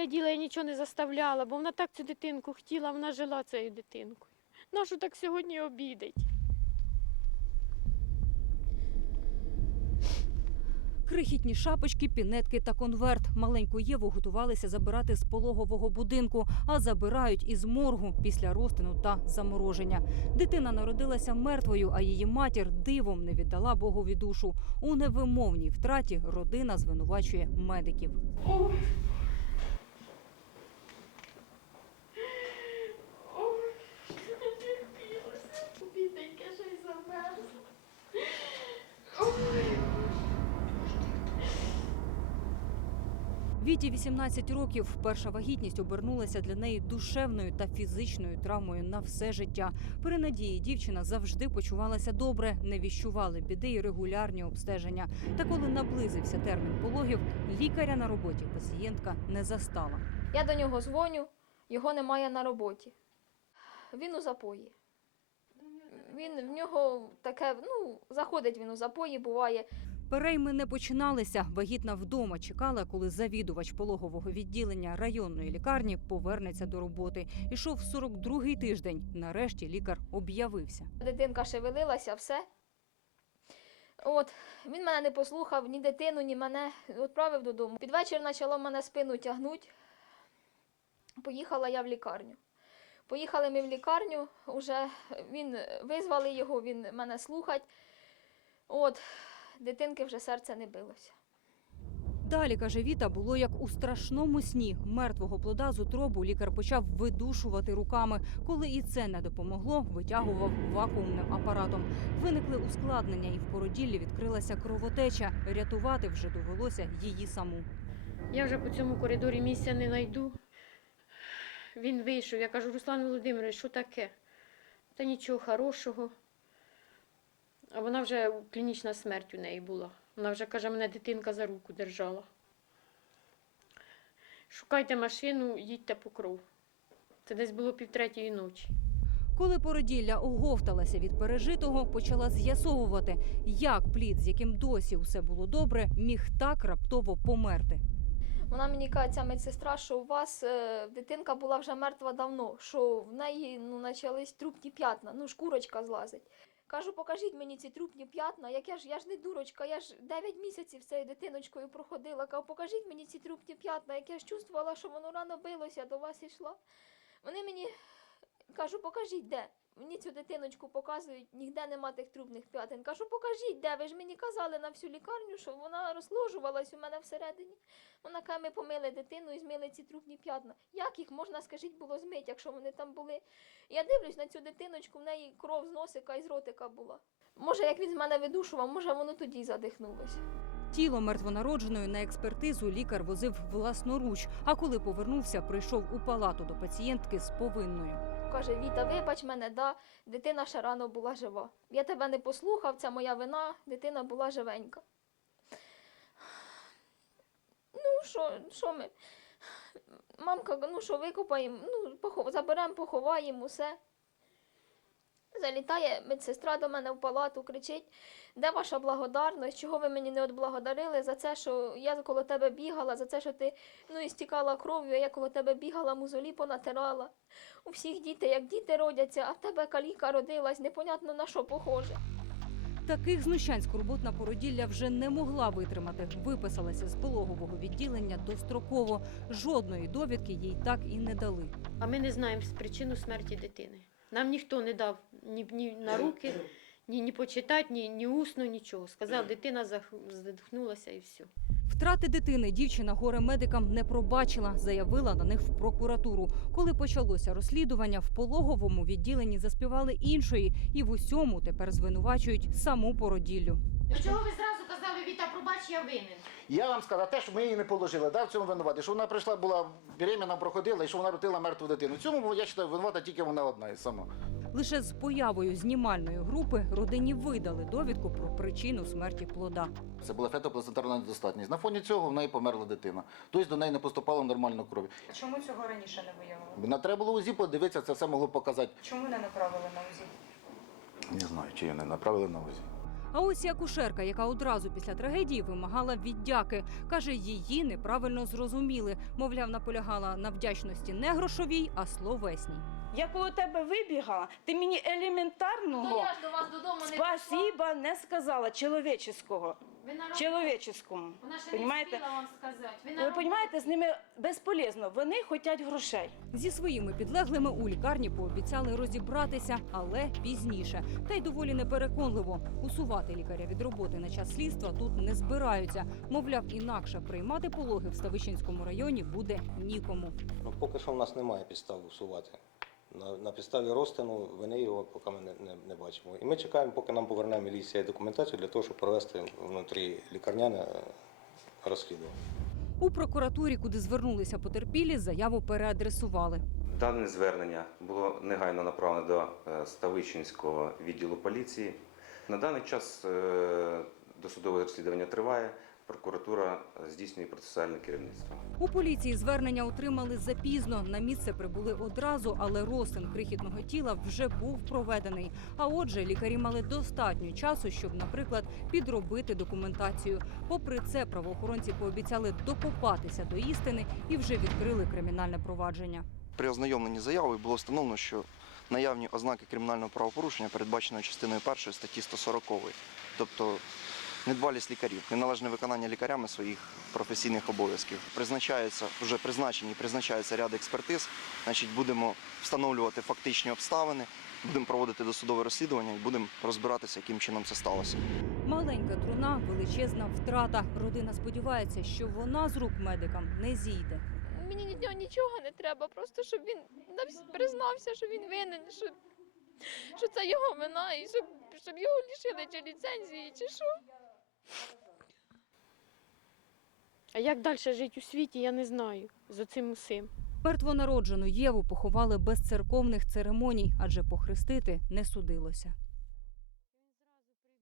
гляділа, я нічого не заставляла, бо вона так цю дитинку хотіла, вона жила цією дитинкою. Нашу так сьогодні обідать. Крихітні шапочки, пінетки та конверт. Маленьку Єву готувалися забирати з пологового будинку, а забирають із моргу після розтину та замороження. Дитина народилася мертвою, а її матір дивом не віддала Богові душу. У невимовній втраті родина звинувачує медиків. Ой, не терпілося. Бідненьке, що й замерзла. Віті 18 років. Перша вагітність обернулася для неї душевною та фізичною травмою на все життя. При надії дівчина завжди почувалася добре, не віщували біди і регулярні обстеження. Та коли наблизився термін пологів, лікаря на роботі пацієнтка не застала. Я до нього дзвоню, його немає на роботі. Він у запої. Він в нього таке, ну, заходить він у запої, буває. Перейми не починалися. Вагітна вдома чекала, коли завідувач пологового відділення районної лікарні повернеться до роботи. Ішов 42-й тиждень. Нарешті лікар об'явився. Дитинка шевелилася, все. От, він мене не послухав, ні дитину, ні мене відправив додому. Під вечір почало мене спину тягнути. Поїхала я в лікарню. Поїхали ми в лікарню, уже він визвали його, він мене слухать. От, дитинки вже серце не билося. Далі, каже Віта, було як у страшному сні. Мертвого плода з утробу лікар почав видушувати руками. Коли і це не допомогло, витягував вакуумним апаратом. Виникли ускладнення, і в породіллі відкрилася кровотеча. Рятувати вже довелося її саму. Я вже по цьому коридорі місця не знайду. Він вийшов. Я кажу, Руслан Володимирович, що таке? Та нічого хорошого. А вона вже клінічна смерть у неї була. Вона вже каже, мене дитинка за руку держала. Шукайте машину, їдьте по кров. Це десь було півтретьої ночі. Коли породілля оговталася від пережитого, почала з'ясовувати, як плід, з яким досі усе було добре, міг так раптово померти. Вона мені каже, ця медсестра, що у вас е, дитинка була вже мертва давно, що в неї ну, почались трупні п'ятна, ну шкурочка злазить. Кажу, покажіть мені ці трупні п'ятна, як я ж я ж не дурочка, я ж 9 місяців цією дитиночкою проходила. Кажу, покажіть мені ці трупні п'ятна, як я ж чувствувала, що воно рано билося, до вас йшла. Вони мені кажу, покажіть де. Мені цю дитиночку показують, ніде нема тих трупних п'ятин. Кажу, покажіть, де ви ж мені казали на всю лікарню, що вона розложувалась у мене всередині. Вона каже, ми помили дитину і змили ці трупні п'ятна. Як їх можна, скажіть, було змити, якщо вони там були? Я дивлюсь на цю дитиночку, в неї кров з носика і з ротика була. Може, як він з мене видушував, може воно тоді задихнулося. Тіло мертвонародженої на експертизу лікар возив власноруч. А коли повернувся, прийшов у палату до пацієнтки з повинною. Каже, Віта, вибач мене, да, дитина ще рано була жива. Я тебе не послухав, це моя вина, дитина була живенька. Ну, що, що ми? Мамка, ну що, викопаємо, ну, похов... заберемо, поховаємо усе. Залітає медсестра до мене в палату, кричить, де ваша благодарність, чого ви мені не отблагодарили за це, що я коло тебе бігала, за це, що ти ну, і стікала кров'ю, а я коло тебе бігала, музолі понатирала. У всіх діти, як діти родяться, а в тебе каліка родилась, непонятно на що похоже. Таких знущань скорботна породілля вже не могла витримати. Виписалася з пологового відділення достроково. Жодної довідки їй так і не дали. А ми не знаємо причину смерті дитини. Нам ніхто не дав ні, ні на руки, ні, ні почитати, ні, ні усно, нічого. Сказав, дитина задихнулася і все. Втрати дитини дівчина горе медикам не пробачила, заявила на них в прокуратуру. Коли почалося розслідування, в пологовому відділенні заспівали іншої, і в усьому тепер звинувачують саму породіллю. А чого ви зразу казали, Віта, пробач, я винен? Я вам сказав те, що ми її не положили, да, в цьому винувати. Що вона прийшла, була беременна, проходила і що вона родила мертву дитину. В цьому я вважаю, винувата тільки вона одна і сама. Лише з появою знімальної групи родині видали довідку про причину смерті плода. Це була фетоплацентарна недостатність. На фоні цього в неї померла дитина. Тобто до неї не поступало нормально крові. Чому цього раніше не виявили? На треба було УЗІ подивитися, це все могло показати. Чому не направили на УЗІ? Не знаю, чи її не направили на УЗІ. А ось і акушерка, яка одразу після трагедії вимагала віддяки, каже, її неправильно зрозуміли. Мовляв, наполягала на вдячності не грошовій, а словесній. Я коли тебе вибігала, ти мені елементарного я ж до вас додому не спасіба не сказала чоловіческого. Ви. Чоловіческому. Вона ще не встигла вам сказати. Ви Ви розумієте, з ними безполезно. Вони хочуть грошей. Зі своїми підлеглими у лікарні пообіцяли розібратися, але пізніше. Та й доволі непереконливо. Усувати лікаря від роботи на час слідства тут не збираються. Мовляв, інакше приймати пологи в Ставищенському районі буде нікому. Ну, поки що в нас немає підстав усувати. На, на підставі розтину вини його поки ми не, не, не бачимо. І ми чекаємо, поки нам поверне міліція документацію для того, щоб провести внутрі лікарняне е, розслідування. У прокуратурі, куди звернулися потерпілі, заяву переадресували. Дане звернення було негайно направлено до е, Ставищенського відділу поліції. На даний час е, досудове розслідування триває. Прокуратура е, здійснює процесуальне керівництво. У поліції звернення отримали запізно. На місце прибули одразу, але розтин крихітного тіла вже був проведений. А отже, лікарі мали достатньо часу, щоб, наприклад, підробити документацію. Попри це, правоохоронці пообіцяли докопатися до істини і вже відкрили кримінальне провадження. При ознайомленні з заявою було встановлено, що наявні ознаки кримінального правопорушення передбачено частиною 1 статті 140. Тобто недбалість лікарів, неналежне виконання лікарями своїх професійних обов'язків. Призначається, вже призначені призначається ряд експертиз. Значить, будемо встановлювати фактичні обставини, будемо проводити досудове розслідування і будемо розбиратися, яким чином це сталося. Маленька труна величезна втрата. Родина сподівається, що вона з рук медикам не зійде. Мені від нього нічого не треба, просто щоб він навс- признався, що він винен, що, що це його вина, і щоб, щоб його лишили чи ліцензії, чи що. А як далі жити у світі, я не знаю за цим усім. Мертвонароджену Єву поховали без церковних церемоній, адже похрестити не судилося.